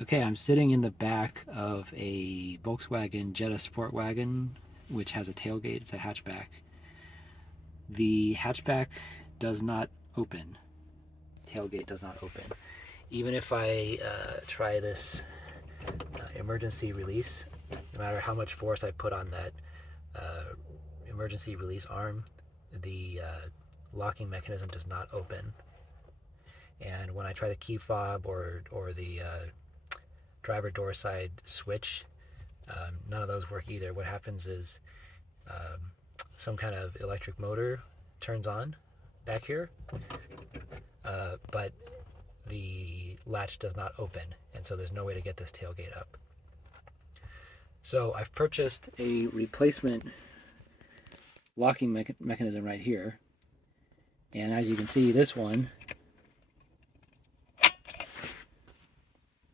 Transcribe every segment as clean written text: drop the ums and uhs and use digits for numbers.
Okay, I'm sitting in the back of a Volkswagen Jetta Sport Wagon, which has a tailgate. It's a hatchback. The hatchback does not open. Tailgate does not open. Even if I try this emergency release, no matter how much force I put on that uh, emergency release arm, the locking mechanism does not open. And when I try the key fob or the driver door side switch, none of those work either. What happens is um, some kind of electric motor turns on back here, but the latch does not open, and so there's no way to get this tailgate up. So I've purchased a replacement locking mechanism right here, and as you can see, this one,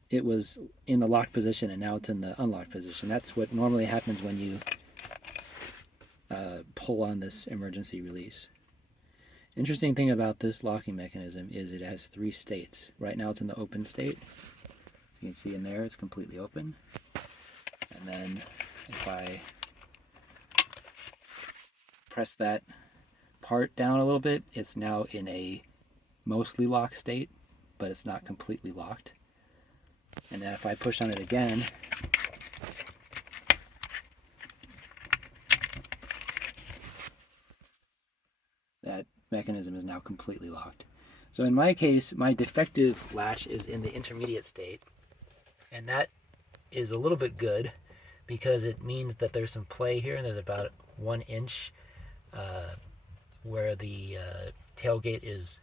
it was in the locked position and now it's in the unlocked position. That's what normally happens when you pull on this emergency release. Interesting thing about this locking mechanism is it has three states. Right now it's in the open state. You can see in there it's completely open. And then if I press that part down a little bit, it's now in a mostly locked state, but it's not completely locked. And then if I push on it again, that mechanism is now completely locked. So in my case, my defective latch is in the intermediate state, and that is a little bit good because it means that there's some play here, and there's about 1 inch uh, where the tailgate is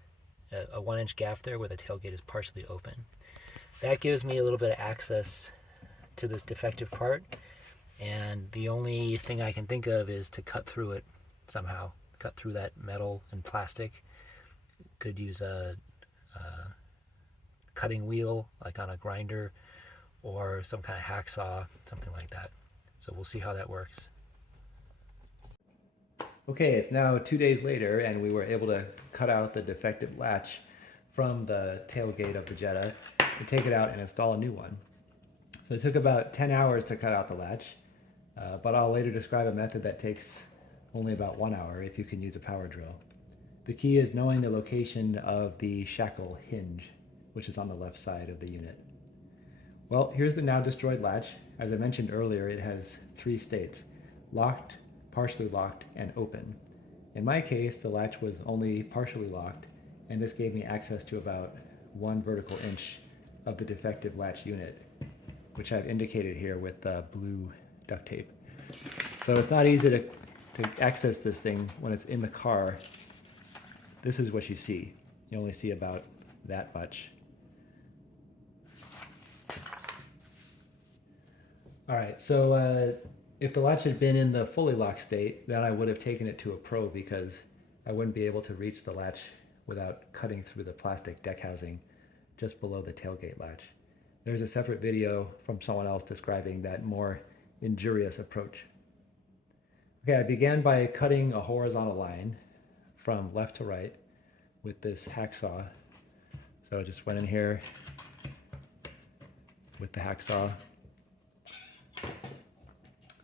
a 1 inch gap there where the tailgate is partially open. That gives me a little bit of access to this defective part, and the only thing I can think of is to cut through it somehow, cut through that metal and plastic. Could use a cutting wheel like on a grinder or some kind of hacksaw, something like that. So we'll see how that works. Okay, it's now 2 days later, and we were able to cut out the defective latch from the tailgate of the Jetta and take it out and install a new one. So it took about 10 hours to cut out the latch, but I'll later describe a method that takes only about 1 hour if you can use a power drill. The key is knowing the location of the shackle hinge, which is on the left side of the unit. Well, here's the now destroyed latch. As I mentioned earlier, it has three states: locked, partially locked, and open. In my case, the latch was only partially locked, and this gave me access to about 1 vertical inch of the defective latch unit, which I've indicated here with blue duct tape. So it's not easy to access this thing when it's in the car. This is what you see. You only see about that much. All right, so if the latch had been in the fully locked state, then I would have taken it to a pro because I wouldn't be able to reach the latch without cutting through the plastic deck housing just below the tailgate latch. There's a separate video from someone else describing that more injurious approach. Okay, I began by cutting a horizontal line from left to right with this hacksaw. So I just went in here with the hacksaw.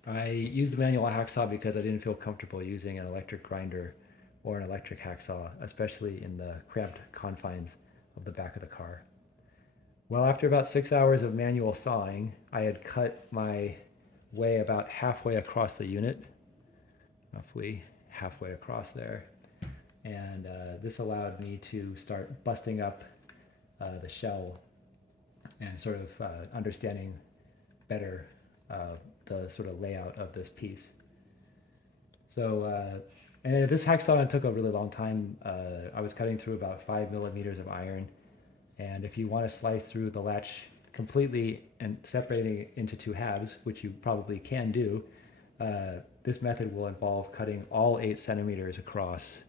I used the manual hacksaw because I didn't feel comfortable using an electric grinder or an electric hacksaw, especially in the cramped confines of the back of the car. Well, after about 6 hours of manual sawing, I had cut my way about halfway across the unit, roughly halfway across there. And this allowed me to start busting up the shell and sort of understanding better the sort of layout of this piece. So, and this hacksaw took a really long time. I was cutting through about 5 millimeters of iron. And if you want to slice through the latch completely and separating it into two halves, which you probably can do, this method will involve cutting all 8 centimeters across.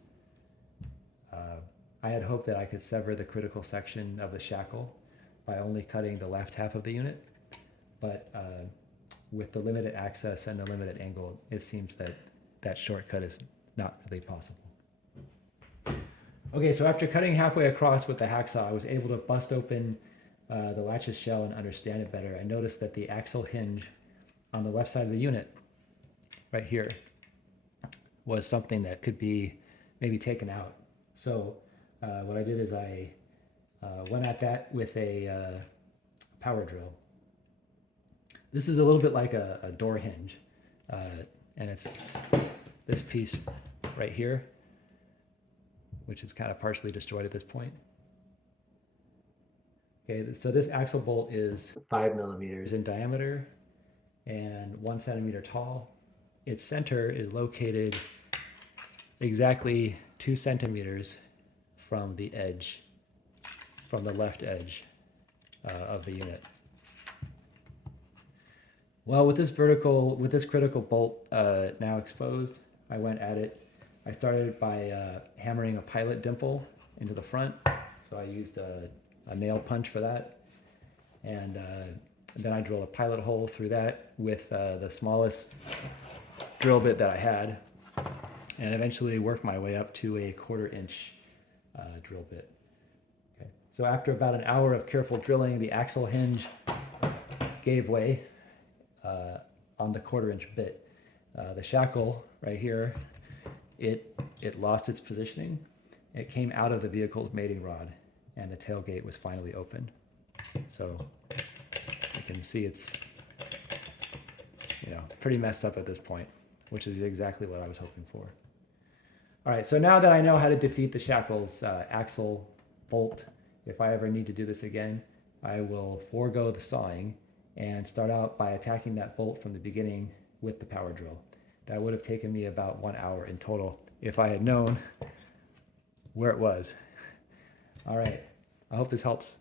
I had hoped that I could sever the critical section of the shackle by only cutting the left half of the unit, but with the limited access and the limited angle, it seems that that shortcut is not really possible. Okay, so after cutting halfway across with the hacksaw, I was able to bust open the latch's shell and understand it better, I noticed that the axle hinge on the left side of the unit, right here, was something that could be maybe taken out. So what I did is I went at that with a power drill. This is a little bit like a door hinge, and it's this piece right here, which is kind of partially destroyed at this point. Okay, so this axle bolt is 5 millimeters in diameter and 1 centimeter tall. Its center is located exactly 2 centimeters from the edge, from the left edge of the unit. Well, with this critical bolt now exposed, I went at it. I started by hammering a pilot dimple into the front. So I used a nail punch for that. And then I drilled a pilot hole through that with the smallest drill bit that I had, and eventually worked my way up to a 1/4 inch drill bit. Okay. So after about an hour of careful drilling, the axle hinge gave way on the 1/4 inch bit. The shackle right here, it lost its positioning. It came out of the vehicle's mating rod, and the tailgate was finally open. So you can see it's pretty messed up at this point, which is exactly what I was hoping for. All right, so now that I know how to defeat the shackle's axle bolt, if I ever need to do this again, I will forego the sawing and start out by attacking that bolt from the beginning with the power drill. That would have taken me about 1 hour in total if I had known where it was. All right, I hope this helps.